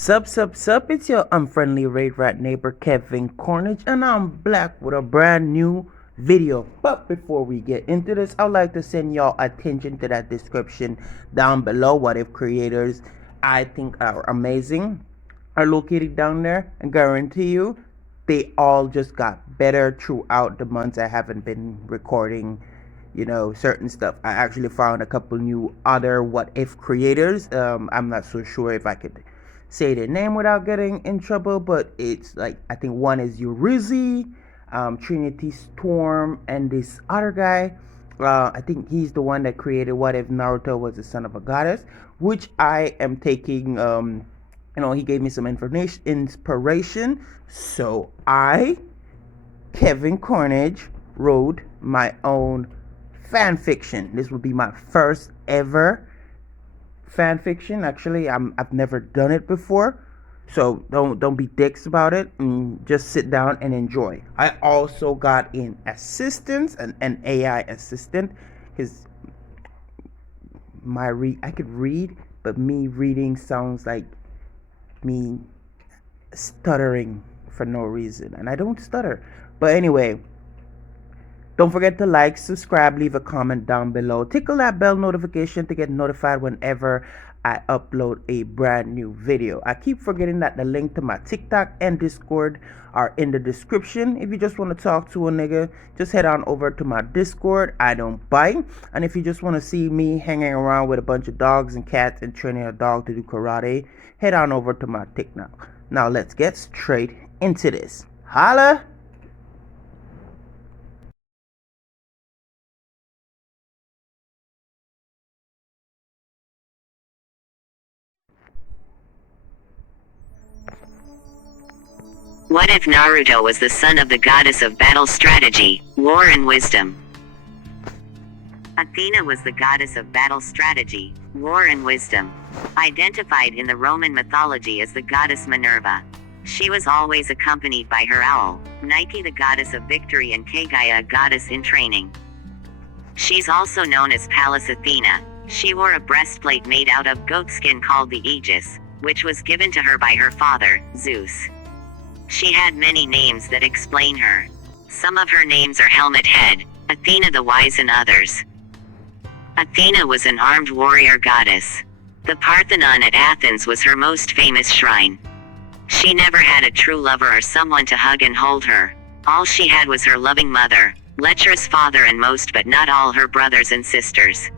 Sup, it's your unfriendly raid rat neighbor Kevin Cornage, and I'm back with a brand new video. But before we get into this, I'd like to send y'all attention to that description down below. What if creators I think are amazing are located down there, and guarantee you they all just got better throughout the months I haven't been recording certain stuff. I actually found a couple new other what if creators. I'm not so sure if I could say their name without getting in trouble, but it's like, I think one is Urizi, Trinity Storm, and this other guy. I think he's the one that created what if Naruto was the son of a goddess, which I am taking. He gave me some inspiration, so I, Kevin Cornage, wrote my own fan fiction. This will be my first ever fan fiction. Actually, I've never done it before, so don't be dicks about it. Just sit down and enjoy. I also got an assistant, an AI assistant, because I could read, but me reading sounds like me stuttering for no reason, and I don't stutter. But anyway, don't forget to like, subscribe, leave a comment down below. Tickle that bell notification to get notified whenever I upload a brand new video. I keep forgetting that the link to my TikTok and Discord are in the description. If you just want to talk to a nigga, just head on over to my Discord. I don't bite. And if you just want to see me hanging around with a bunch of dogs and cats and training a dog to do karate, head on over to my TikTok. Now let's get straight into this. Holla! What if Naruto was the son of the goddess of battle strategy, war and wisdom? Athena was the goddess of battle strategy, war and wisdom. Identified in the Roman mythology as the goddess Minerva. She was always accompanied by her owl, Nike the goddess of victory, and Kagaya a goddess in training. She's also known as Pallas Athena. She wore a breastplate made out of goat skin called the Aegis, which was given to her by her father, Zeus. She had many names that explain her. Some of her names are Helmet Head, Athena the Wise, and others. Athena was an armed warrior goddess. The Parthenon at Athens was her most famous shrine. She never had a true lover or someone to hug and hold her. All she had was her loving mother, lecherous father, and most but not all her brothers and sisters.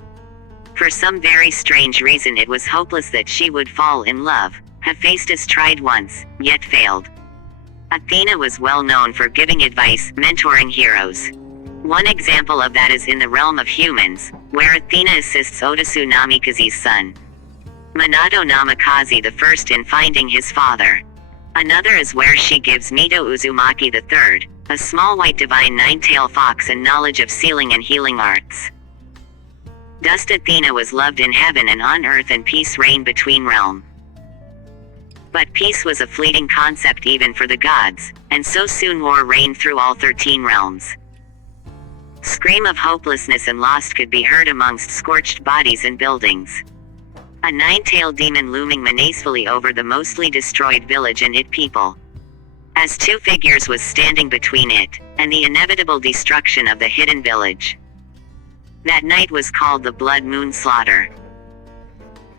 For some very strange reason, it was hopeless that she would fall in love. Hephaestus tried once, yet failed. Athena was well known for giving advice, mentoring heroes. One example of that is in the realm of humans, where Athena assists Otosu Namikaze's son, Minato Namikaze I, in finding his father. Another is where she gives Mito Uzumaki III, a small white divine nine-tailed fox, and knowledge of sealing and healing arts. Dust Athena was loved in heaven and on earth, and peace reigned between realms. But peace was a fleeting concept even for the gods, and so soon war reigned through all 13 realms. Scream of hopelessness and loss could be heard amongst scorched bodies and buildings. A nine-tailed demon looming menacefully over the mostly destroyed village and its people. As two figures was standing between it, and the inevitable destruction of the hidden village. That night was called the Blood Moon Slaughter.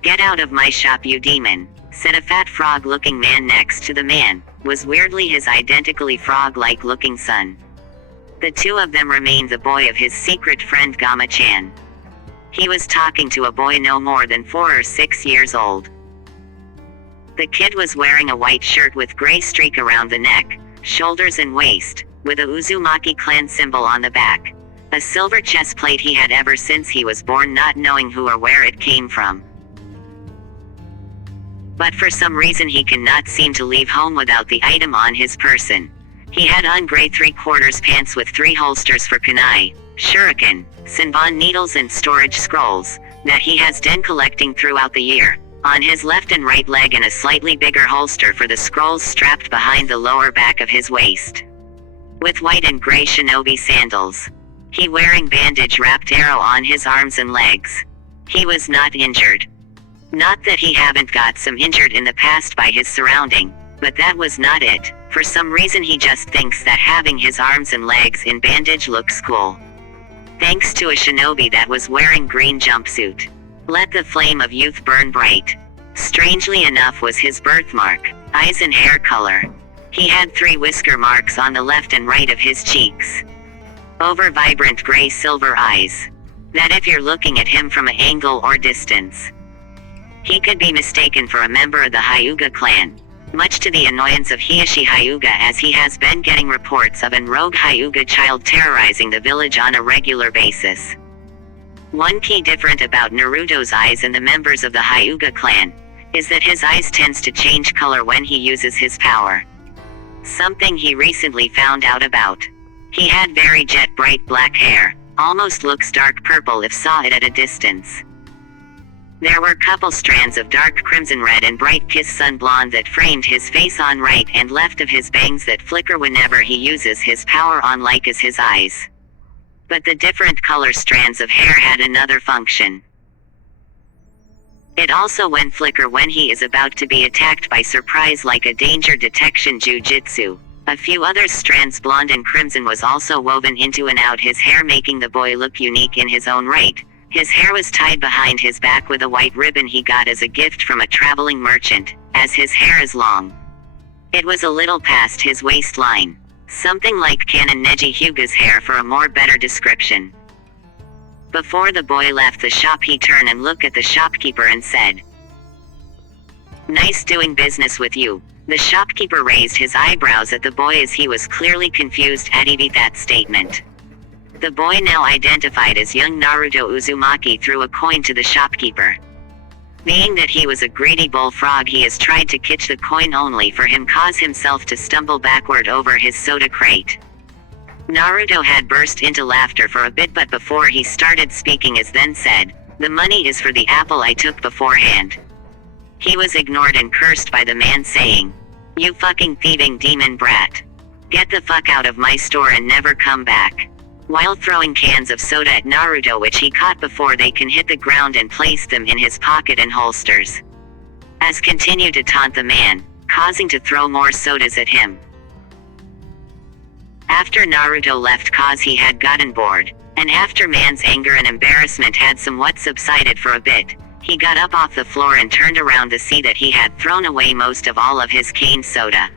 "Get out of my shop, you demon," said a fat frog-looking man next to the man, was weirdly his identically frog-like looking son. The two of them remained the boy of his secret friend Gama-chan. He was talking to a boy no more than 4 or 6 years old. The kid was wearing a white shirt with gray streak around the neck, shoulders and waist, with a Uzumaki clan symbol on the back. A silver chest plate he had ever since he was born, not knowing who or where it came from. But for some reason he cannot seem to leave home without the item on his person. He had on gray 3/4 pants with 3 holsters for kunai, shuriken, senbon needles, and storage scrolls, that he has been collecting throughout the year, on his left and right leg, and a slightly bigger holster for the scrolls strapped behind the lower back of his waist. With white and gray shinobi sandals. He wearing bandage wrapped arrow on his arms and legs. He was not injured. Not that he haven't got some injured in the past by his surrounding, but that was not it. For some reason he just thinks that having his arms and legs in bandage looks cool. Thanks to a shinobi that was wearing green jumpsuit. Let the flame of youth burn bright. Strangely enough was his birthmark, eyes and hair color. He had 3 whisker marks on the left and right of his cheeks. Over vibrant gray silver eyes. That if you're looking at him from an angle or distance, he could be mistaken for a member of the Hyuga clan. Much to the annoyance of Hiyashi Hyuga, as he has been getting reports of an rogue Hyuga child terrorizing the village on a regular basis. One key difference about Naruto's eyes and the members of the Hyuga clan is that his eyes tends to change color when he uses his power. Something he recently found out about. He had very jet bright black hair, almost looks dark purple if saw it at a distance. There were couple strands of dark crimson red and bright kiss sun blonde that framed his face on right and left of his bangs that flicker whenever he uses his power on, like as his eyes. But the different color strands of hair had another function. It also went flicker when he is about to be attacked by surprise, like a danger detection jujitsu. A few other strands, blonde and crimson, was also woven into and out his hair, making the boy look unique in his own right. His hair was tied behind his back with a white ribbon he got as a gift from a traveling merchant, as his hair is long. It was a little past his waistline. Something like Canon Neji Hyuga's hair for a more better description. Before the boy left the shop, he turned and looked at the shopkeeper and said, "Nice doing business with you." The shopkeeper raised his eyebrows at the boy as he was clearly confused at even that statement. The boy, now identified as young Naruto Uzumaki, threw a coin to the shopkeeper. Being that he was a greedy bullfrog, he has tried to catch the coin only for him cause himself to stumble backward over his soda crate. Naruto had burst into laughter for a bit, but before he started speaking is then said, "The money is for the apple I took beforehand." He was ignored and cursed by the man, saying, "You fucking thieving demon brat. Get the fuck out of my store and never come back," while throwing cans of soda at Naruto, which he caught before they can hit the ground and placed them in his pocket and holsters. As continued to taunt the man, causing to throw more sodas at him. After Naruto left cause he had gotten bored, and after man's anger and embarrassment had somewhat subsided for a bit, he got up off the floor and turned around to see that he had thrown away most of all of his cane soda.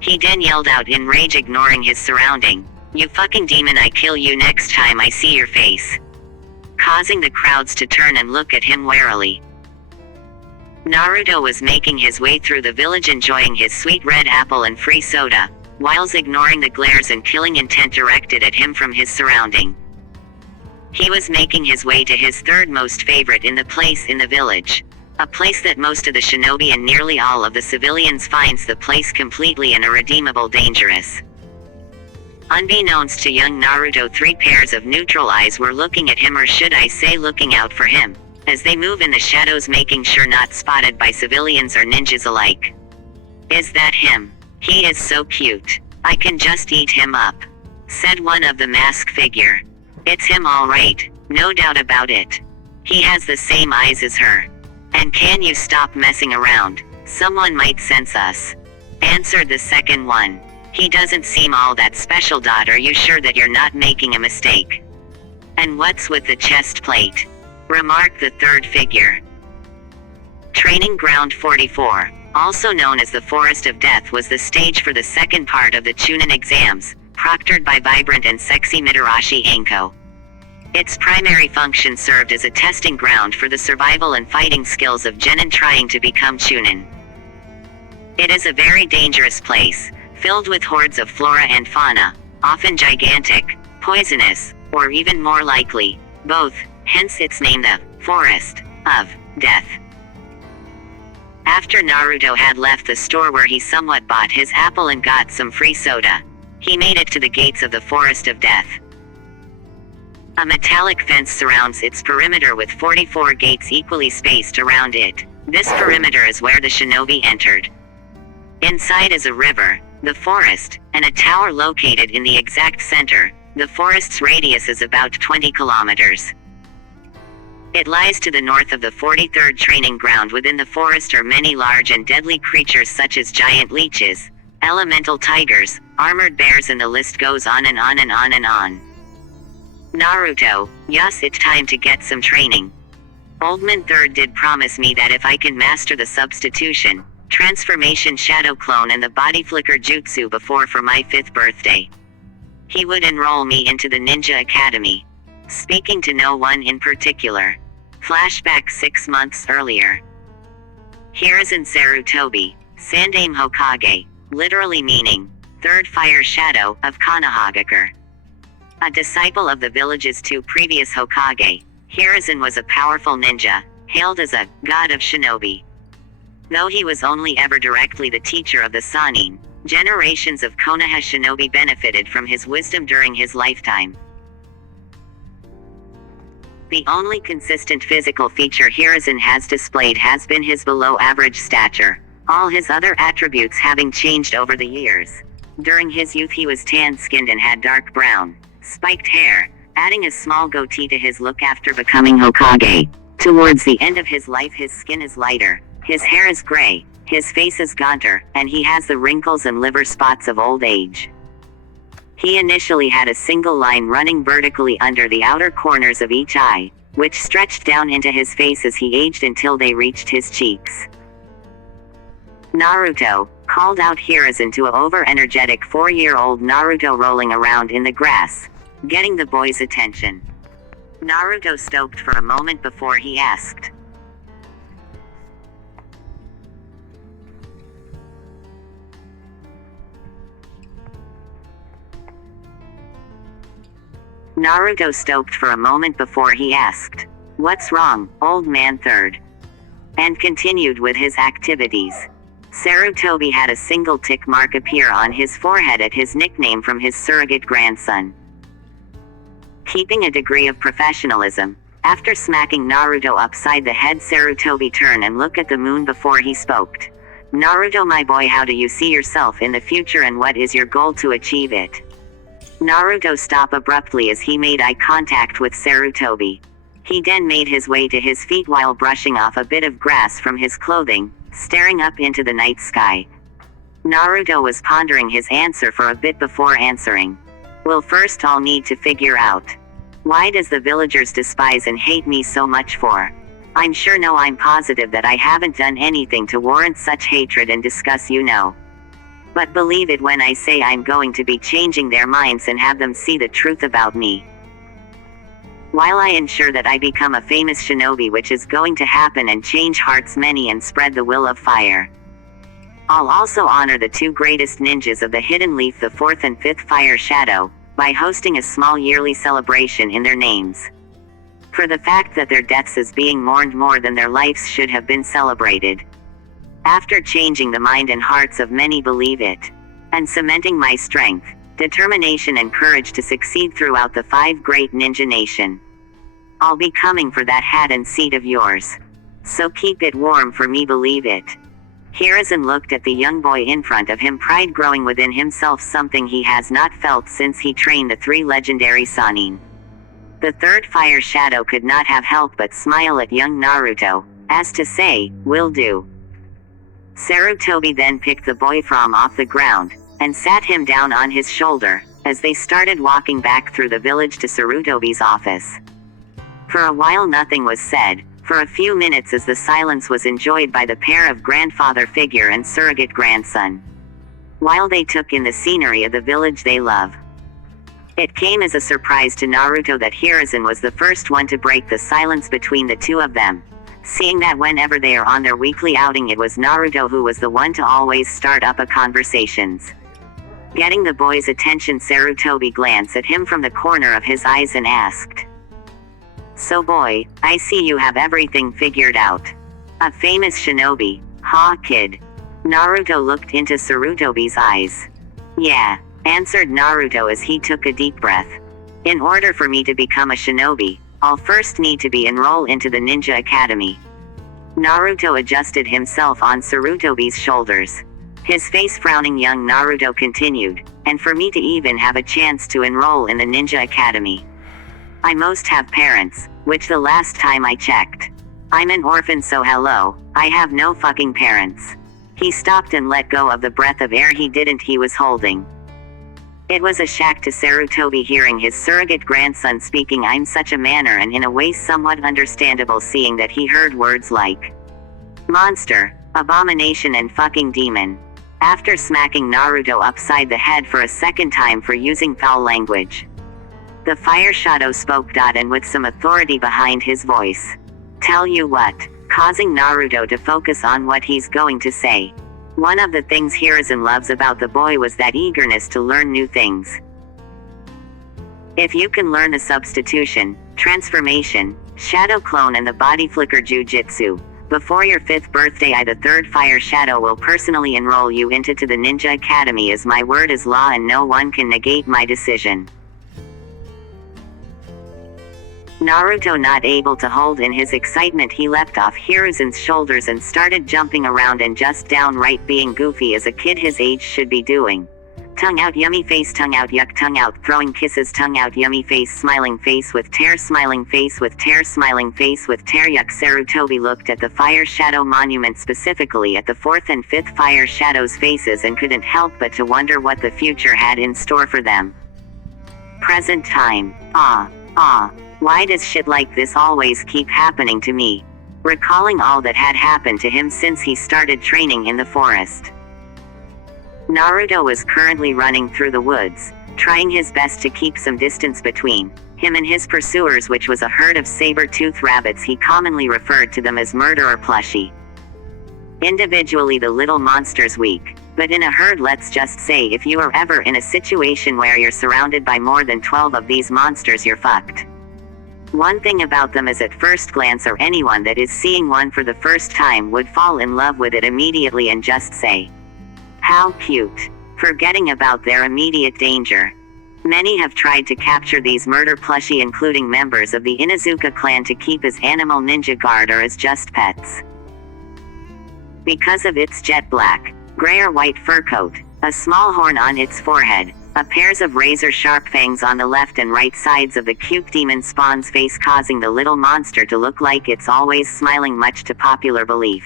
He then yelled out in rage, ignoring his surrounding, "You fucking demon, I kill you next time I see your face," causing the crowds to turn and look at him warily. Naruto was making his way through the village enjoying his sweet red apple and free soda, whilst ignoring the glares and killing intent directed at him from his surrounding. He was making his way to his third most favorite in the place in the village. A place that most of the shinobi and nearly all of the civilians finds the place completely and irredeemable dangerous. Unbeknownst to young Naruto, 3 pairs of neutral eyes were looking at him, or should I say looking out for him, as they move in the shadows, making sure not spotted by civilians or ninjas alike. "Is that him? He is so cute. I can just eat him up," said one of the masked figure. "It's him all right, no doubt about it. He has the same eyes as her. And can you stop messing around? Someone might sense us," answered the second one. "He doesn't seem all that special. Are you sure that you're not making a mistake? And what's with the chest plate?" remarked the third figure. Training Ground 44, also known as the Forest of Death, was the stage for the second part of the Chunin exams, proctored by vibrant and sexy Mitarashi Anko. Its primary function served as a testing ground for the survival and fighting skills of genin trying to become Chunin. It is a very dangerous place, filled with hordes of flora and fauna, often gigantic, poisonous, or even more likely, both, hence its name, the Forest of Death. After Naruto had left the store where he somewhat bought his apple and got some free soda, he made it to the gates of the Forest of Death. A metallic fence surrounds its perimeter with 44 gates equally spaced around it. This perimeter is where the shinobi entered. Inside is a river, the forest, and a tower located in the exact center. The forest's radius is about 20 kilometers. It lies to the north of the 43rd training ground. Within the forest are many large and deadly creatures such as giant leeches, elemental tigers, armored bears, and the list goes on and on and on and on. Naruto, yes, it's time to get some training. Old Man Third did promise me that if I can master the substitution, transformation shadow clone and the body flicker jutsu before for my 5th birthday, he would enroll me into the Ninja Academy. Speaking to no one in particular. Flashback 6 months earlier. Hiruzen Sarutobi, Sandaime Hokage, literally meaning, third fire shadow, of Konohagakure. A disciple of the village's 2 previous Hokage, Hiruzen was a powerful ninja, hailed as a god of shinobi. Though he was only ever directly the teacher of the Sannin, generations of Konoha shinobi benefited from his wisdom during his lifetime. The only consistent physical feature Hiruzen has displayed has been his below-average stature, all his other attributes having changed over the years. During his youth he was tan-skinned and had dark brown, spiked hair, adding a small goatee to his look after becoming Hokage. Towards the end of his life his skin is lighter, his hair is gray, his face is gaunter, and he has the wrinkles and liver spots of old age. He initially had a single line running vertically under the outer corners of each eye, which stretched down into his face as he aged until they reached his cheeks. Naruto called out Hiruzen to a over-energetic 4-year-old Naruto rolling around in the grass, getting the boy's attention. Naruto stopped for a moment before he asked, "What's wrong, Old Man Third?" and continued with his activities. Sarutobi had a single tick mark appear on his forehead at his nickname from his surrogate grandson. Keeping a degree of professionalism, after smacking Naruto upside the head, Sarutobi turned and looked at the moon before he spoke. "Naruto, my boy, how do you see yourself in the future and what is your goal to achieve it?" Naruto stopped abruptly as he made eye contact with Sarutobi. He then made his way to his feet while brushing off a bit of grass from his clothing, staring up into the night sky. Naruto was pondering his answer for a bit before answering. "Well, first I'll need to figure out, why does the villagers despise and hate me so much for? I'm sure no, I'm positive that I haven't done anything to warrant such hatred and disgust, you know. But believe it when I say I'm going to be changing their minds and have them see the truth about me. While I ensure that I become a famous shinobi, which is going to happen, and change hearts many and spread the will of fire, I'll also honor the 2 greatest ninjas of the Hidden Leaf, the 4th and 5th Fire Shadow, by hosting a small yearly celebration in their names. For the fact that their deaths is being mourned more than their lives should have been celebrated. After changing the mind and hearts of many, believe it, and cementing my strength, determination and courage to succeed throughout the 5 great ninja nation, I'll be coming for that hat and seat of yours. So keep it warm for me, believe it." Hiruzen looked at the young boy in front of him, pride growing within himself, something he has not felt since he trained the 3 legendary Sannin. The 3rd Fire Shadow could not have helped but smile at young Naruto, as to say, "Will do." Sarutobi then picked the boy from off the ground, and sat him down on his shoulder, as they started walking back through the village to Sarutobi's office. For a while nothing was said, for a few minutes, as the silence was enjoyed by the pair of grandfather figure and surrogate grandson, while they took in the scenery of the village they love. It came as a surprise to Naruto that Hiruzen was the first one to break the silence between the 2 of them, seeing that whenever they are on their weekly outing it was Naruto who was the one to always start up a conversations. Getting the boy's attention, Sarutobi glanced at him from the corner of his eyes and asked, "So boy, I see you have everything figured out. A famous shinobi, huh, kid?" Naruto looked into Sarutobi's eyes. "Yeah," answered Naruto as he took a deep breath. "In order for me to become a shinobi, I'll first need to be enrolled into the Ninja Academy." Naruto adjusted himself on Sarutobi's shoulders. His face frowning, young Naruto continued, "And for me to even have a chance to enroll in the Ninja Academy, I must have parents, which the last time I checked. I'm an orphan, so hello, I have no fucking parents. He stopped and let go of the breath of air he was holding. It was a shock to Sarutobi hearing his surrogate grandson speaking in such a manner, and in a way somewhat understandable, seeing that he heard words like monster, abomination and fucking demon. After smacking Naruto upside the head for a second time for using foul language, the fire shadow spoke, and with some authority behind his voice. Tell you what, causing Naruto to focus on what he's going to say. One of the things Hiruzen loves about the boy was that eagerness to learn new things. If you can learn the substitution, transformation, shadow clone and the body flicker jujitsu, before your 5th birthday, the 3rd Fire Shadow will personally enroll you into the Ninja Academy, as my word is law and no one can negate my decision. Naruto, not able to hold in his excitement, he leapt off Hiruzen's shoulders and started jumping around and just downright being goofy as a kid his age should be doing. Tongue out, yummy face, tongue out, yuck, tongue out, throwing kisses, tongue out, yummy face, smiling face with tear, smiling face with tear, smiling face with tear, yuck. Sarutobi looked at the Fire Shadow monument, specifically at the 4th and 5th Fire Shadows' faces, and couldn't help but to wonder what the future had in store for them. Present time. Why does shit like this always keep happening to me? Recalling all that had happened to him since he started training in the forest. Naruto was currently running through the woods, trying his best to keep some distance between him and his pursuers, which was a herd of saber-toothed rabbits. He commonly referred to them as murderer plushie. Individually, the little monster's weak, but in a herd, let's just say, if you are ever in a situation where you're surrounded by more than 12 of these monsters, you're fucked. One thing about them is, at first glance, or anyone that is seeing one for the first time would fall in love with it immediately and just say, how cute, forgetting about their immediate danger. Many have tried to capture these murder plushie, including members of the Inuzuka clan, to keep as animal ninja guard or as just pets. Because of its jet black, gray or white fur coat, a small horn on its forehead, a pairs of razor-sharp fangs on the left and right sides of the cute demon spawn's face, causing the little monster to look like it's always smiling, much to popular belief.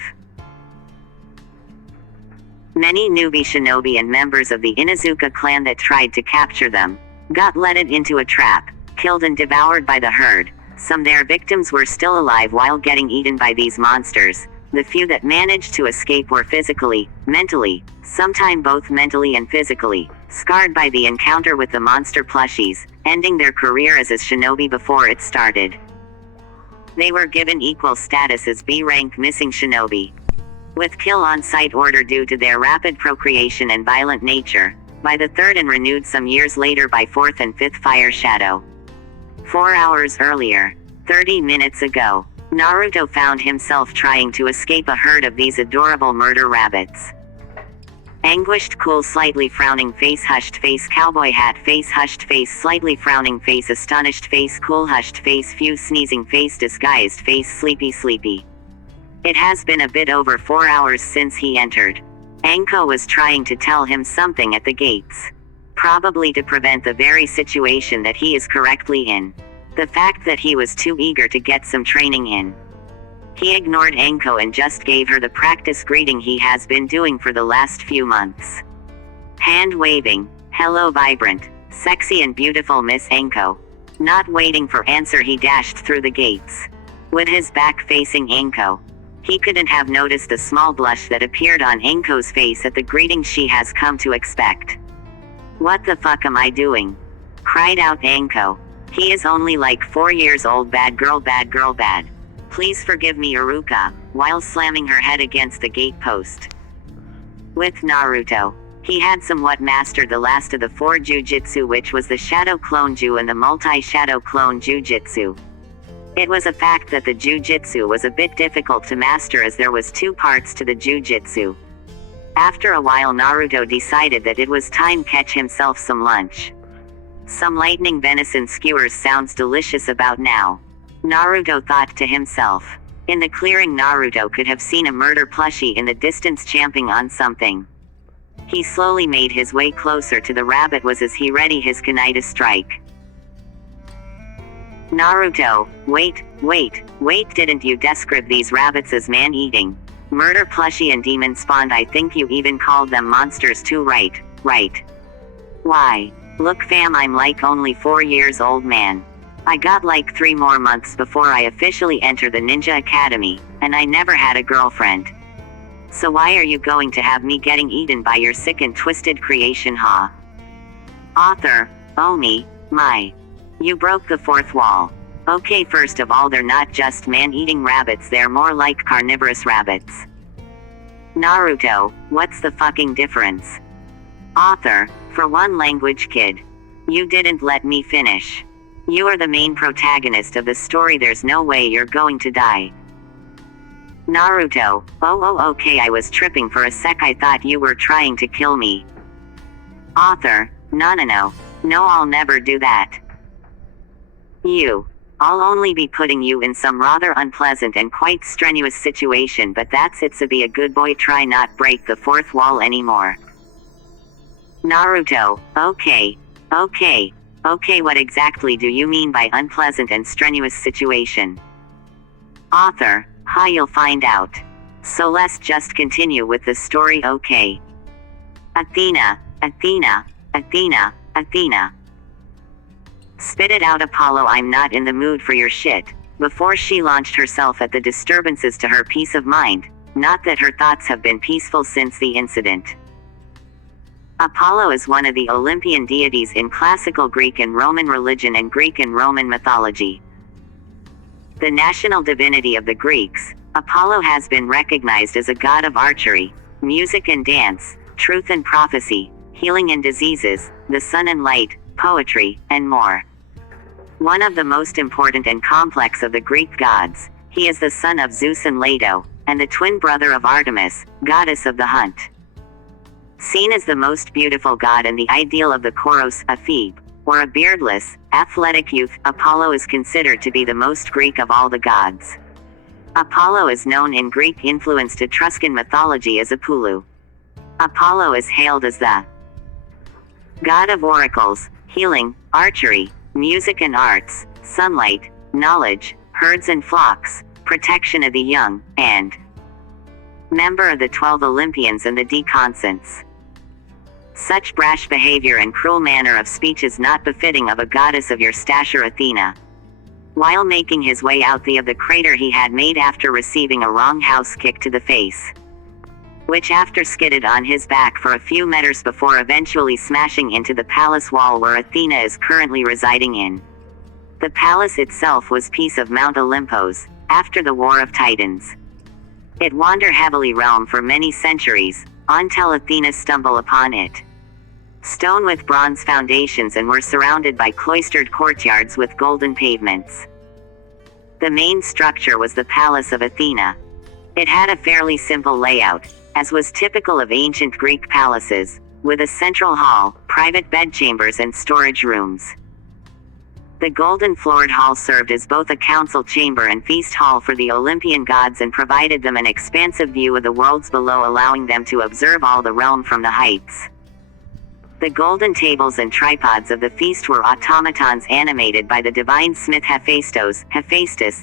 Many newbie shinobi and members of the Inuzuka clan that tried to capture them got led into a trap, killed and devoured by the herd. Some their victims were still alive while getting eaten by these monsters. The few that managed to escape were physically, mentally, sometime both mentally and physically, scarred by the encounter with the monster plushies, ending their career as a shinobi before it started. They were given equal status as B-rank missing shinobi, with kill on sight order due to their rapid procreation and violent nature, by the 3rd and renewed some years later by 4th and 5th Fire Shadow. 4 hours earlier, 30 minutes ago, Naruto found himself trying to escape a herd of these adorable murder rabbits. Anguished, cool, slightly frowning face, hushed face, cowboy hat face, hushed face, slightly frowning face, astonished face, cool, hushed face, few sneezing face, disguised face, sleepy. It has been a bit over 4 hours since he entered. Anko was trying to tell him something at the gates. Probably to prevent the very situation that he is currently in. The fact that he was too eager to get some training in. He ignored Anko and just gave her the practice greeting he has been doing for the last few months. Hand waving, hello vibrant, sexy and beautiful Miss Anko. Not waiting for answer, he dashed through the gates. With his back facing Anko, he couldn't have noticed the small blush that appeared on Anko's face at the greeting she has come to expect. What the fuck am I doing? Cried out Anko. He is only like 4 years old. Bad girl, bad. Please forgive me, Iruka, while slamming her head against the gate post. With Naruto, he had somewhat mastered the last of the 4 jujitsu, which was the Shadow Clone Ju and the Multi-Shadow Clone Jujitsu. It was a fact that the jujitsu was a bit difficult to master, as there was 2 parts to the jujitsu. After a while, Naruto decided that it was time catch himself some lunch. Some lightning venison skewers sounds delicious about now. Naruto thought to himself. In the clearing, Naruto could have seen a murder plushie in the distance champing on something. He slowly made his way closer to the rabbit as he ready his kunai to strike. Naruto, wait, didn't you describe these rabbits as man-eating? Murder plushie and demon spawned, I think you even called them monsters too, right? Why? Look fam, I'm like only 4 years old man. I got like 3 more months before I officially enter the Ninja Academy, and I never had a girlfriend. So why are you going to have me getting eaten by your sick and twisted creation, huh? Author, oh me, my. You broke the fourth wall. Okay, first of all, they're not just man-eating rabbits, they're more like carnivorous rabbits. Naruto, what's the fucking difference? Author, for one, language kid. You didn't let me finish. You are the main protagonist of the story, there's no way you're going to die. Naruto, okay, I was tripping for a sec, I thought you were trying to kill me. Author, no, I'll never do that. I'll only be putting you in some rather unpleasant and quite strenuous situation, but that's it, so be a good boy, try not break the fourth wall anymore. Naruto, okay, what exactly do you mean by unpleasant and strenuous situation? Author, you'll find out. So let's just continue with the story, okay? Athena. Spit it out, Apollo, I'm not in the mood for your shit. Before she launched herself at the disturbances to her peace of mind, not that her thoughts have been peaceful since the incident. Apollo is one of the Olympian deities in classical Greek and Roman religion and Greek and Roman mythology. The national divinity of the Greeks, Apollo has been recognized as a god of archery, music and dance, truth and prophecy, healing and diseases, the sun and light, poetry, and more. One of the most important and complex of the Greek gods, he is the son of Zeus and Leto, and the twin brother of Artemis, goddess of the hunt. Seen as the most beautiful god and the ideal of the Choros, a Phoebe, or a beardless, athletic youth, Apollo is considered to be the most Greek of all the gods. Apollo is known in Greek-influenced Etruscan mythology as Apollo. Apollo is hailed as the god of oracles, healing, archery, music and arts, sunlight, knowledge, herds and flocks, protection of the young, and member of the 12 Olympians and the deconsents. Such brash behavior and cruel manner of speech is not befitting of a goddess of your stature, Athena. While making his way out of the crater he had made after receiving a wrong house kick to the face, which after skidded on his back for a few meters before eventually smashing into the palace wall where Athena is currently residing in. The palace itself was piece of Mount Olympos, after the War of Titans. It wandered heavily realm for many centuries, until Athena stumbled upon it. Stone with bronze foundations and were surrounded by cloistered courtyards with golden pavements. The main structure was the Palace of Athena. It had a fairly simple layout, as was typical of ancient Greek palaces, with a central hall, private bedchambers and storage rooms. The golden-floored hall served as both a council chamber and feast hall for the Olympian gods and provided them an expansive view of the worlds below, allowing them to observe all the realm from the heights. The golden tables and tripods of the feast were automatons animated by the divine smith Hephaestus,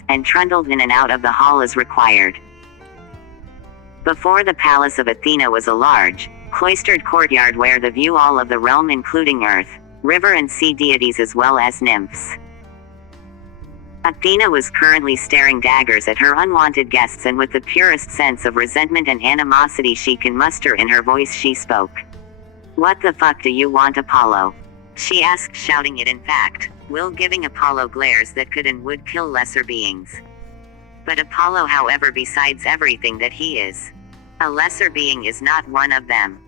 and trundled in and out of the hall as required. Before the palace of Athena was a large, cloistered courtyard where the view all of the realm including earth, river and sea deities as well as nymphs. Athena was currently staring daggers at her unwanted guests, and with the purest sense of resentment and animosity she can muster in her voice she spoke. "What the fuck do you want, Apollo?" she asked, shouting it in fact, while giving Apollo glares that could and would kill lesser beings. But Apollo, however, besides everything that he is, a lesser being, is not one of them.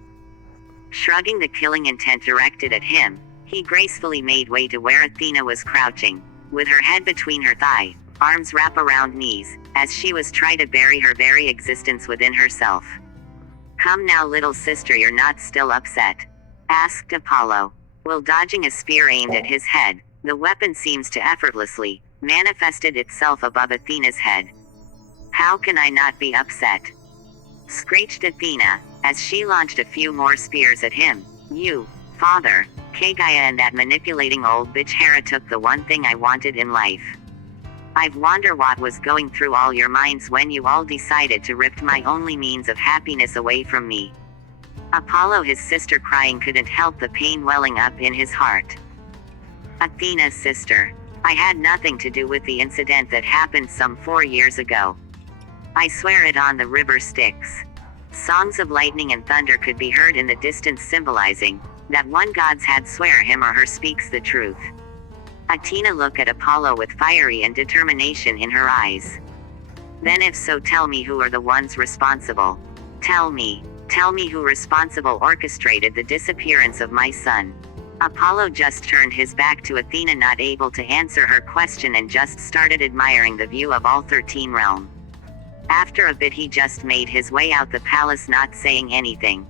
Shrugging the killing intent directed at him, he gracefully made way to where Athena was crouching, with her head between her thigh, arms wrap around knees, as she was trying to bury her very existence within herself. "Come now, little sister, you're not still upset?" asked Apollo. While dodging a spear aimed at his head, the weapon seems to effortlessly manifested itself above Athena's head. "How can I not be upset?" screeched Athena, as she launched a few more spears at him. "You, father, Kagaya and that manipulating old bitch Hera took the one thing I wanted in life. I've wonder what was going through all your minds when you all decided to rip my only means of happiness away from me. Apollo, his sister crying, couldn't help the pain welling up in his heart. Athena's sister. I had nothing to do with the incident that happened some 4 years ago. I swear it on the river Styx. Songs of lightning and thunder could be heard in the distance, symbolizing that one gods had swear him or her speaks the truth. Athena looked at Apollo with fiery and determination in her eyes. Then if so, tell me who are the ones responsible. Tell me who responsible orchestrated the disappearance of my son. Apollo just turned his back to Athena, not able to answer her question, and just started admiring the view of all 13 realms. After a bit he just made his way out the palace, not saying anything.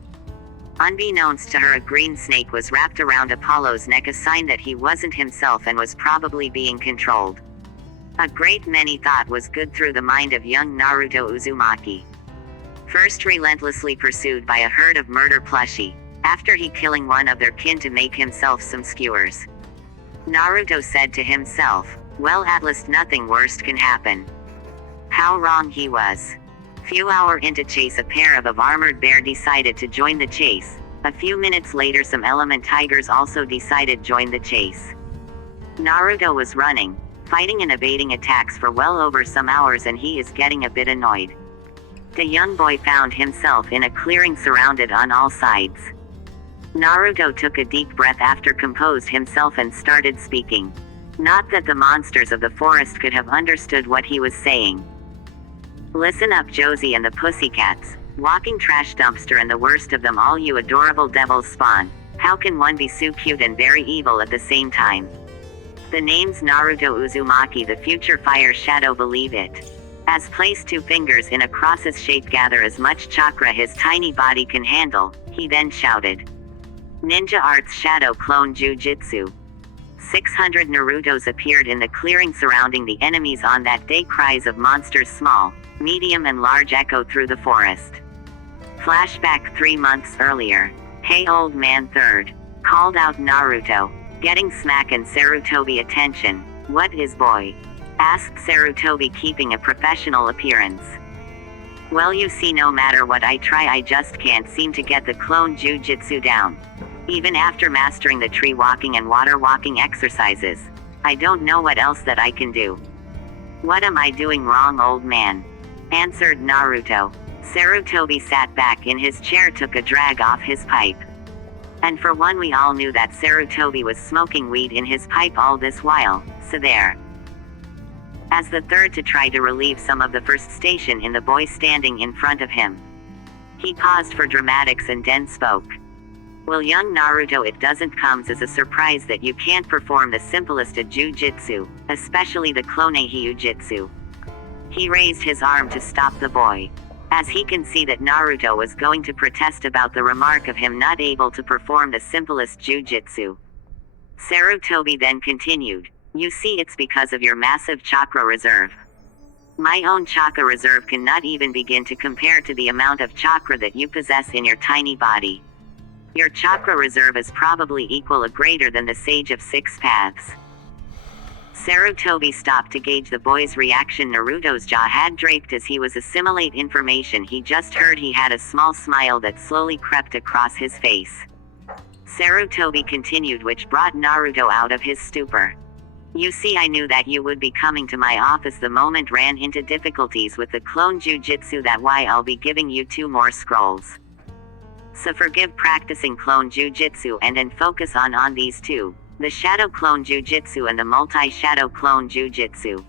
Unbeknownst to her, a green snake was wrapped around Apollo's neck, a sign that he wasn't himself and was probably being controlled. A great many thought was good through the mind of young Naruto Uzumaki. First, relentlessly pursued by a herd of murder plushie, after he killing one of their kin to make himself some skewers. Naruto said to himself, well, at least nothing worst can happen. How wrong he was. Few hours into chase, a pair of armored bear decided to join the chase. A few minutes later, some element tigers also decided join the chase. Naruto was running, fighting and evading attacks for well over some hours, and he is getting a bit annoyed. The young boy found himself in a clearing surrounded on all sides. Naruto took a deep breath after composed himself and started speaking. Not that the monsters of the forest could have understood what he was saying. Listen up, Josie and the Pussycats, walking trash dumpster and the worst of them all, you adorable devil's spawn. How can one be so cute and very evil at the same time? The name's Naruto Uzumaki, the future fire shadow, believe it. As place 2 fingers in a cross's shape, gather as much chakra his tiny body can handle, he then shouted. Ninja Arts Shadow Clone Jujitsu. 600 Narutos appeared in the clearing surrounding the enemies on that day. Cries of monsters small, medium and large echoed through the forest. Flashback 3 months earlier. Hey old man, third, called out Naruto, getting smack and Sarutobi attention. What is boy? Asked Sarutobi, keeping a professional appearance. Well, you see, no matter what I try, I just can't seem to get the clone jujitsu down. Even after mastering the tree walking and water walking exercises, I don't know what else that I can do. What am I doing wrong, old man? Answered Naruto. Sarutobi sat back in his chair, took a drag off his pipe. And for one, we all knew that Sarutobi was smoking weed in his pipe all this while, so there. As the third to try to relieve some of the frustration in the boy standing in front of him, he paused for dramatics and then spoke. Well, young Naruto, it doesn't come as a surprise that you can't perform the simplest of jujitsu, especially the clone hyujitsu. He raised his arm to stop the boy, as he can see that Naruto was going to protest about the remark of him not able to perform the simplest jujitsu. Sarutobi then continued. You see, it's because of your massive chakra reserve. My own chakra reserve cannot even begin to compare to the amount of chakra that you possess in your tiny body. Your chakra reserve is probably equal or greater than the Sage of 6 Paths. Sarutobi stopped to gauge the boy's reaction. Naruto's jaw had draped as he was assimilate information he just heard. He had a small smile that slowly crept across his face. Sarutobi continued, which brought Naruto out of his stupor. You see, I knew that you would be coming to my office the moment ran into difficulties with the clone jujitsu. That's why I'll be giving you 2 more scrolls. So forgive practicing clone jujitsu and focus on these 2, the shadow clone jujitsu and the multi-shadow clone jujitsu.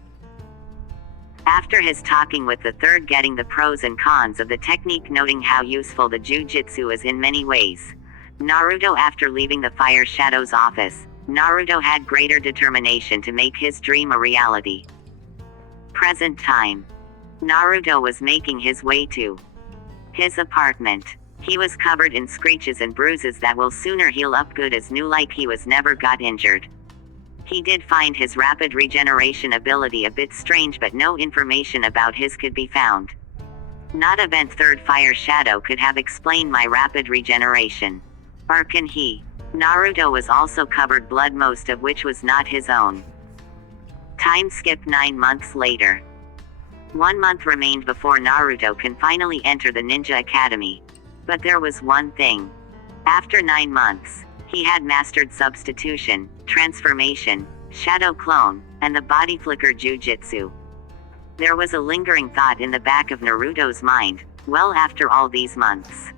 After his talking with the third, getting the pros and cons of the technique, noting how useful the jujitsu is in many ways, Naruto, after leaving the Fire Shadow's office, Naruto had greater determination to make his dream a reality. Present time. Naruto was making his way to his apartment. He was covered in scratches and bruises that will sooner heal up good as new, like he was never got injured. He did find his rapid regeneration ability a bit strange, but no information about his could be found. Not event third Fire Shadow could have explained my rapid regeneration. Or can he? Naruto was also covered blood, most of which was not his own. Time skip 9 months later. 1 month remained before Naruto can finally enter the Ninja Academy. But there was one thing. After 9 months, he had mastered substitution, transformation, shadow clone, and the body flicker jujitsu. There was a lingering thought in the back of Naruto's mind, well after all these months.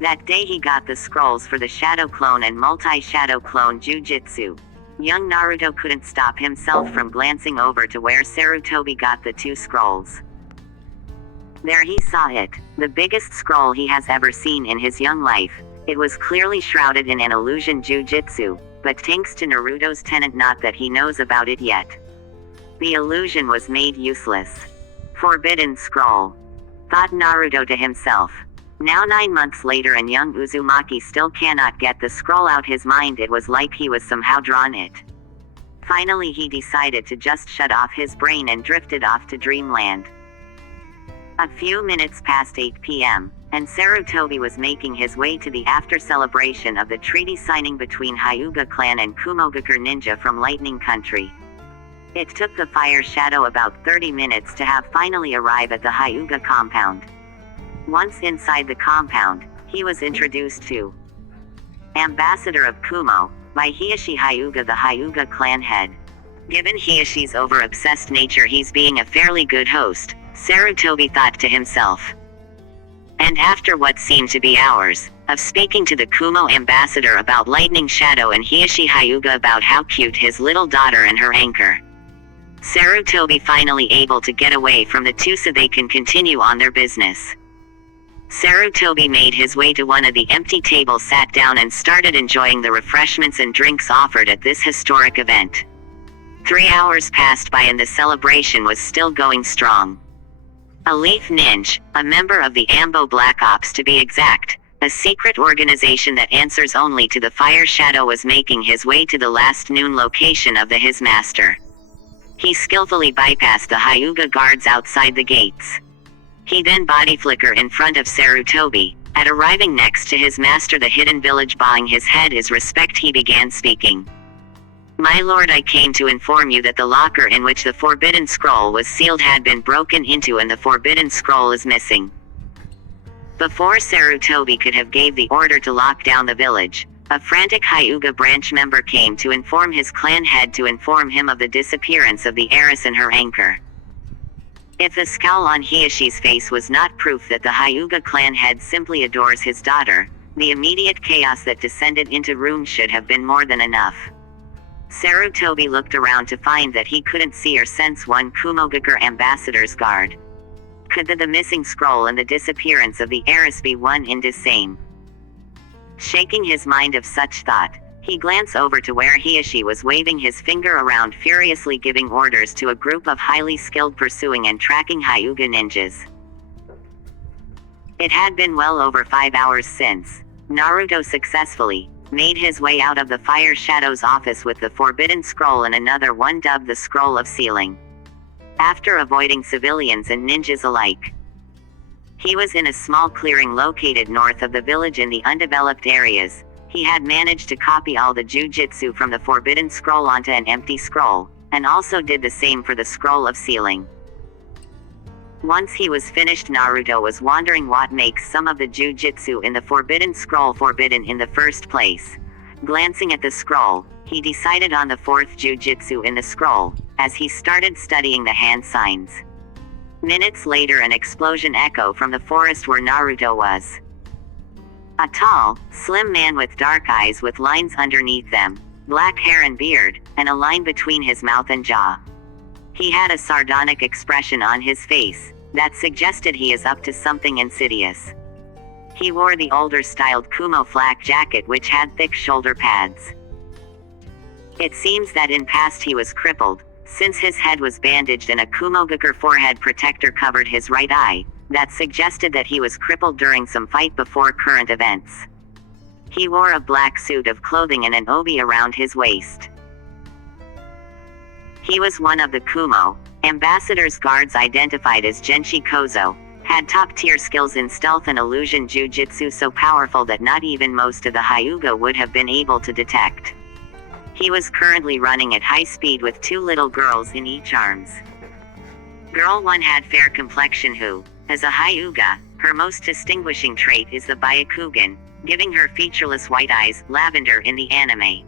That day he got the scrolls for the shadow clone and multi-shadow clone jujitsu. Young Naruto couldn't stop himself from glancing over to where Sarutobi got the 2 scrolls. There he saw it, the biggest scroll he has ever seen in his young life. It was clearly shrouded in an illusion jujitsu, but thanks to Naruto's tenet, not that he knows about it yet. The illusion was made useless. Forbidden scroll, thought Naruto to himself. Now 9 months later and young Uzumaki still cannot get the scroll out his mind. It was like he was somehow drawn it. Finally he decided to just shut off his brain and drifted off to dreamland. A few minutes past 8 p.m., and Sarutobi was making his way to the after celebration of the treaty signing between Hyuga clan and Kumogakure ninja from Lightning Country. It took the Fire Shadow about 30 minutes to have finally arrive at the Hyuga compound. Once inside the compound, he was introduced to Ambassador of Kumo, by Hiyashi Hyuga, the Hyuga clan head. Given Hiyashi's over-obsessed nature, he's being a fairly good host, Sarutobi thought to himself. And after what seemed to be hours of speaking to the Kumo ambassador about Lightning Shadow and Hiyashi Hyuga about how cute his little daughter and her anchor, Sarutobi finally able to get away from the two so they can continue on their business. Sarutobi made his way to one of the empty tables, sat down and started enjoying the refreshments and drinks offered at this historic event. 3 hours passed by and the celebration was still going strong. A Leaf Ninja, a member of the Ambo Black Ops to be exact, a secret organization that answers only to the Fire Shadow, was making his way to the last noon location of his master. He skillfully bypassed the Hyuga guards outside the gates. He then body flicker in front of Sarutobi. At arriving next to his master, the hidden village, bowing his head as respect, he began speaking. My lord, I came to inform you that the locker in which the Forbidden Scroll was sealed had been broken into and the Forbidden Scroll is missing. Before Sarutobi could have gave the order to lock down the village, a frantic Hyuga branch member came to inform his clan head to inform him of the disappearance of the heiress and her anchor. If the scowl on Hiyashi's face was not proof that the Hyuga clan head simply adores his daughter, the immediate chaos that descended into room should have been more than enough. Sarutobi looked around to find that he couldn't see or sense one Kumogakure ambassador's guard. Could the missing scroll and the disappearance of the heiress be one and the same? Shaking his mind of such thought, he glanced over to where Hiyashi was waving his finger around, furiously giving orders to a group of highly skilled pursuing and tracking Hyuga ninjas. It had been well over 5 hours since Naruto successfully made his way out of the Fire Shadow's office with the Forbidden Scroll and another one dubbed the Scroll of Sealing. After avoiding civilians and ninjas alike, he was in a small clearing located north of the village in the undeveloped areas. He had managed to copy all the jujitsu from the Forbidden Scroll onto an empty scroll, and also did the same for the Scroll of Sealing. Once he was finished, Naruto was wondering what makes some of the jujitsu in the Forbidden Scroll forbidden in the first place. Glancing at the scroll, he decided on the fourth jujitsu in the scroll, as he started studying the hand signs. Minutes later, an explosion echoed from the forest where Naruto was. A tall, slim man with dark eyes with lines underneath them, black hair and beard, and a line between his mouth and jaw. He had a sardonic expression on his face that suggested he is up to something insidious. He wore the older-styled Kumo flak jacket which had thick shoulder pads. It seems that in past he was crippled, since his head was bandaged and a Kumogakure forehead protector covered his right eye. That suggested that he was crippled during some fight before current events. He wore a black suit of clothing and an obi around his waist. He was one of the Kumo ambassador's guards, identified as Genshi Kozo. Had top-tier skills in stealth and illusion jujitsu so powerful that not even most of the Hyuga would have been able to detect. He was currently running at high speed with 2 little girls in each arms. Girl 1 had fair complexion who, as a Hyuga, her most distinguishing trait is the Byakugan, giving her featureless white eyes, lavender in the anime.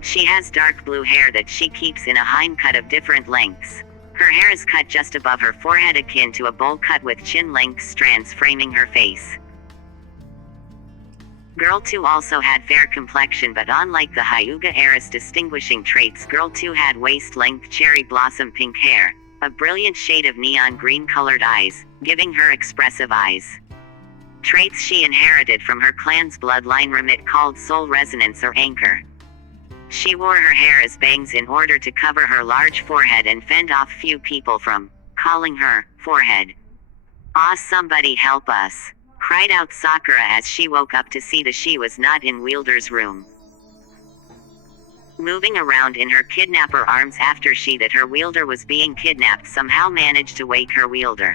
She has dark blue hair that she keeps in a hind cut of different lengths. Her hair is cut just above her forehead akin to a bowl cut with chin-length strands framing her face. Girl 2 also had fair complexion, but unlike the Hyuga heiress distinguishing traits, Girl 2 had waist-length cherry blossom pink hair, a brilliant shade of neon green colored eyes, giving her expressive eyes. Traits she inherited from her clan's bloodline remit called soul resonance or anchor. She wore her hair as bangs in order to cover her large forehead and fend off few people from calling her forehead. "Ah, somebody help us," cried out Sakura as she woke up to see that she was not in Wielder's room. Moving around in her kidnapper arms after she that her wielder was being kidnapped somehow managed to wake her wielder.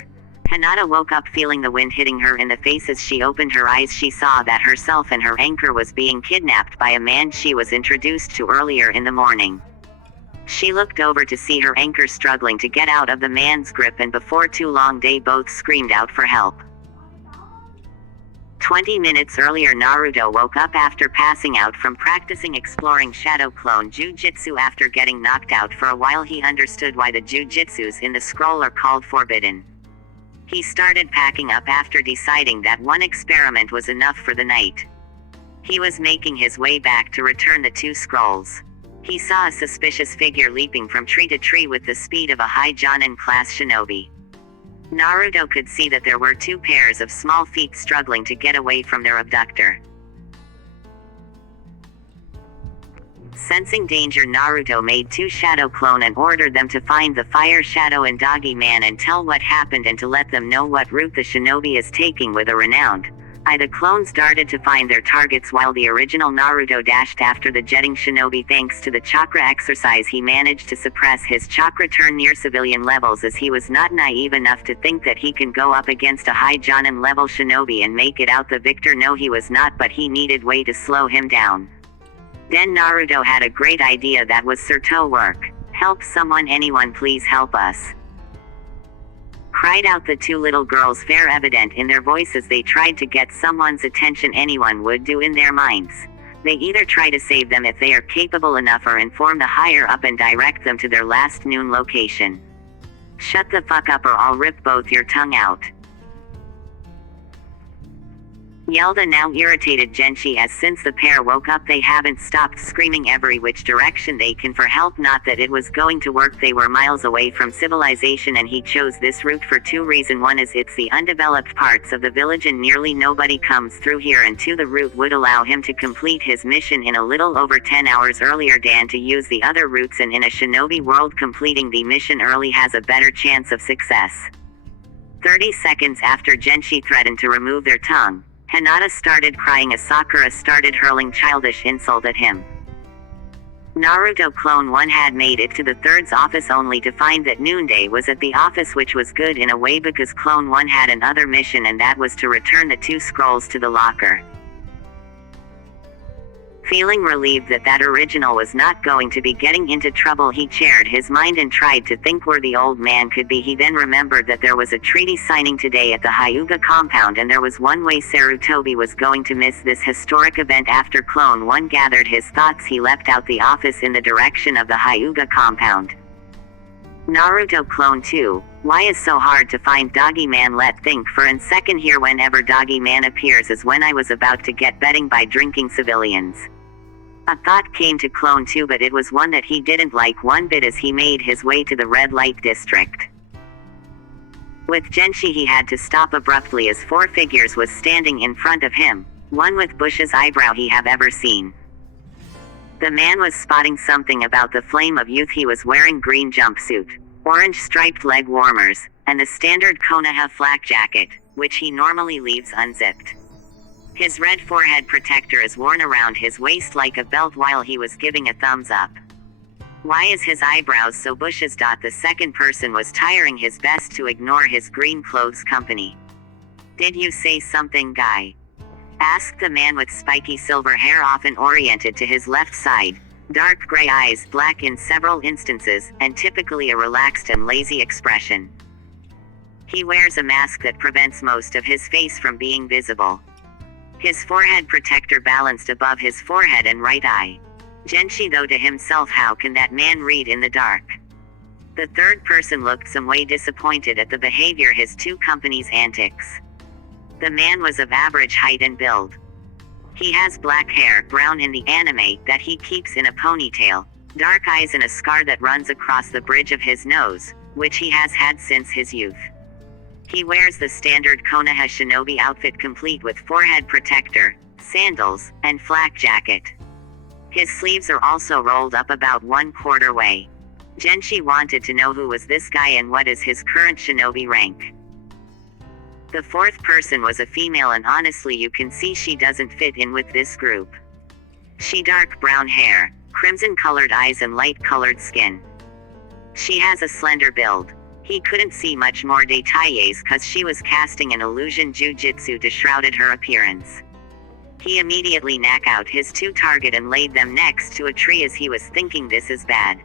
Hinata woke up feeling the wind hitting her in the face. As she opened her eyes, she saw that herself and her anchor was being kidnapped by a man she was introduced to earlier in the morning. She looked over to see her anchor struggling to get out of the man's grip, and before too long they both screamed out for help. 20 minutes earlier, Naruto woke up after passing out from practicing exploring Shadow Clone Jujitsu. After getting knocked out for a while, he understood why the jujitsus in the scroll are called forbidden. He started packing up after deciding that one experiment was enough for the night. He was making his way back to return the 2 scrolls. He saw a suspicious figure leaping from tree to tree with the speed of a high Jonin class shinobi. Naruto could see that there were 2 pairs of small feet struggling to get away from their abductor. Sensing danger, Naruto made 2 shadow clone and ordered them to find the Fire Shadow and Doggy Man and tell what happened, and to let them know what route the shinobi is taking. With a renowned eye, the clones darted to find their targets while the original Naruto dashed after the jetting shinobi. Thanks to the chakra exercise, he managed to suppress his chakra turn near civilian levels, as he was not naive enough to think that he can go up against a high Jonin level shinobi and make it out the victor. No, he was not, but he needed way to slow him down. Then Naruto had a great idea that was Surto work. "Help someone, anyone please help us," cried out the 2 little girls, fair evident in their voices. They tried to get someone's attention. Anyone would do in their minds. They either try to save them if they are capable enough, or inform the higher up and direct them to their last noon location. "Shut the fuck up or I'll rip both your tongue out," yelled a now irritated Genshi, as since the pair woke up they haven't stopped screaming every which direction they can for help. Not that it was going to work. They were miles away from civilization, and he chose this route for 2 reasons. 1 is it's the undeveloped parts of the village and nearly nobody comes through here, and 2, the route would allow him to complete his mission in a little over 10 hours earlier than to use the other routes, and in a shinobi world completing the mission early has a better chance of success. 30 seconds after Genshi threatened to remove their tongue, Hinata started crying as Sakura started hurling childish insult at him. Naruto Clone 1 had made it to the third's office only to find that Noonday was at the office, which was good in a way because Clone 1 had another mission, and that was to return the 2 scrolls to the locker. Feeling relieved that that original was not going to be getting into trouble, he chaired his mind and tried to think where the old man could be. He then remembered that there was a treaty signing today at the Hyuga compound, and there was one way Sarutobi was going to miss this historic event. After Clone 1 gathered his thoughts, he leapt out the office in the direction of the Hyuga compound. Naruto Clone 2, why is so hard to find Doggy Man? Let think for a second here. Whenever Doggy Man appears is when I was about to get betting by drinking civilians. A thought came to Clone 2, but it was one that he didn't like one bit as he made his way to the red light district. With Genshi he had to stop abruptly as 4 figures was standing in front of him, one with Bush's eyebrow he have ever seen. The man was spotting something about the flame of youth. He was wearing green jumpsuit, orange striped leg warmers, and the standard Konoha flak jacket, which he normally leaves unzipped. His red forehead protector is worn around his waist like a belt while he was giving a thumbs up. Why is his eyebrows so bushes? The second person was trying his best to ignore his green clothes company. Did you say something, guy? Asked the man with spiky silver hair, often oriented to his left side, dark gray eyes, black in several instances, and typically a relaxed and lazy expression. He wears a mask that prevents most of his face from being visible. His forehead protector balanced above his forehead and right eye. Genshi though to himself, how can that man read in the dark? The third person looked some way disappointed at the behavior his two companies' antics. The man was of average height and build. He has black hair, brown in the anime, that he keeps in a ponytail, dark eyes and a scar that runs across the bridge of his nose, which he has had since his youth. He wears the standard Konoha shinobi outfit complete with forehead protector, sandals, and flak jacket. His sleeves are also rolled up about 1/4 way. Genshi wanted to know who was this guy and what is his current shinobi rank. The fourth person was a female, and honestly you can see she doesn't fit in with this group. She dark brown hair, crimson colored eyes and light colored skin. She has a slender build. He couldn't see much more details cause she was casting an illusion jujitsu to shrouded her appearance. He immediately knocked out his two target and laid them next to a tree as he was thinking this is bad.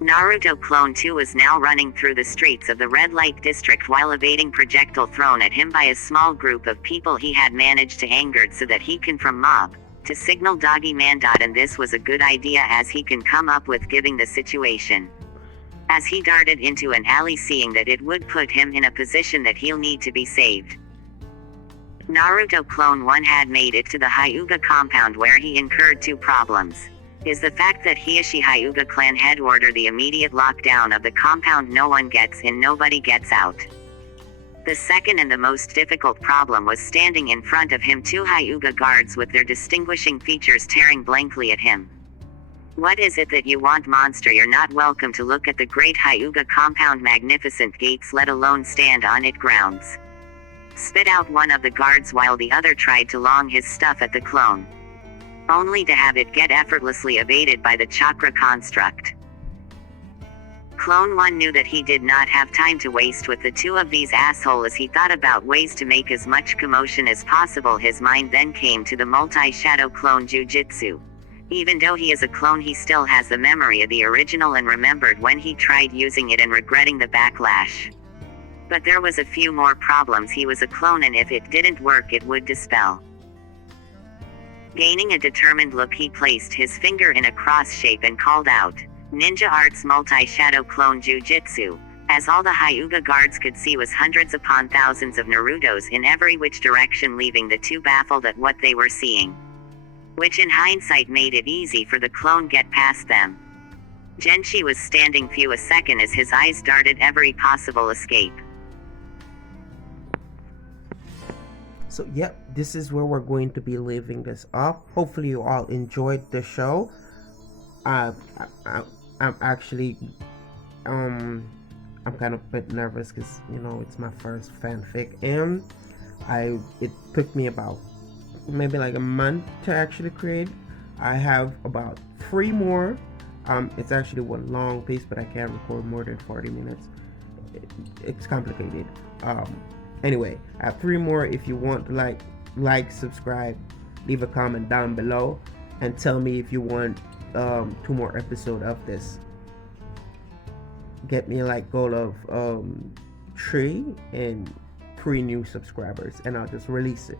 Naruto Clone 2 was now running through the streets of the red light district while evading projectile thrown at him by a small group of people he had managed to anger so that he can from mob to signal Doggy Man. And this was a good idea as he can come up with giving the situation. As he darted into an alley, seeing that it would put him in a position that he'll need to be saved. Naruto Clone 1 had made it to the Hyuga compound where he incurred two problems. Is the fact that Hiashi Hyuga clan had ordered the immediate lockdown of the compound, no one gets in, nobody gets out. The second and the most difficult problem was standing in front of him two Hyuga guards with their distinguishing features staring blankly at him. What is it that you want, monster? You're not welcome to look at the great Hyuga compound magnificent gates, let alone stand on it grounds. Spit out one of the guards while the other tried to long his stuff at the clone. Only to have it get effortlessly evaded by the chakra construct. Clone 1 knew that he did not have time to waste with the two of these assholes as he thought about ways to make as much commotion as possible. His mind then came to the multi-shadow clone jujitsu. Even though he is a clone, he still has the memory of the original and remembered when he tried using it and regretting the backlash. But there was a few more problems. He was a clone and if it didn't work it would dispel. Gaining a determined look, he placed his finger in a cross shape and called out, Ninja Arts Multi-Shadow Clone Jujitsu. As all the Hyuga guards could see was hundreds upon thousands of Narutos in every which direction, leaving the two baffled at what they were seeing. Which in hindsight made it easy for the clone get past them. Genshi was standing few a second as his eyes darted every possible escape. So yep, this is where we're going to be leaving this off. Hopefully you all enjoyed the show. I'm actually I'm kind of a bit nervous because it's my first fanfic, and it took me about maybe like a month to actually create. I have about 3 more. It's actually one long piece, but I can't record more than 40 minutes. It's complicated. Anyway, I have 3 more. If you want to like, subscribe, leave a comment down below, and tell me if you want 2 more episodes of this. Get me a goal of 3 and 3 new subscribers, and I'll just release it.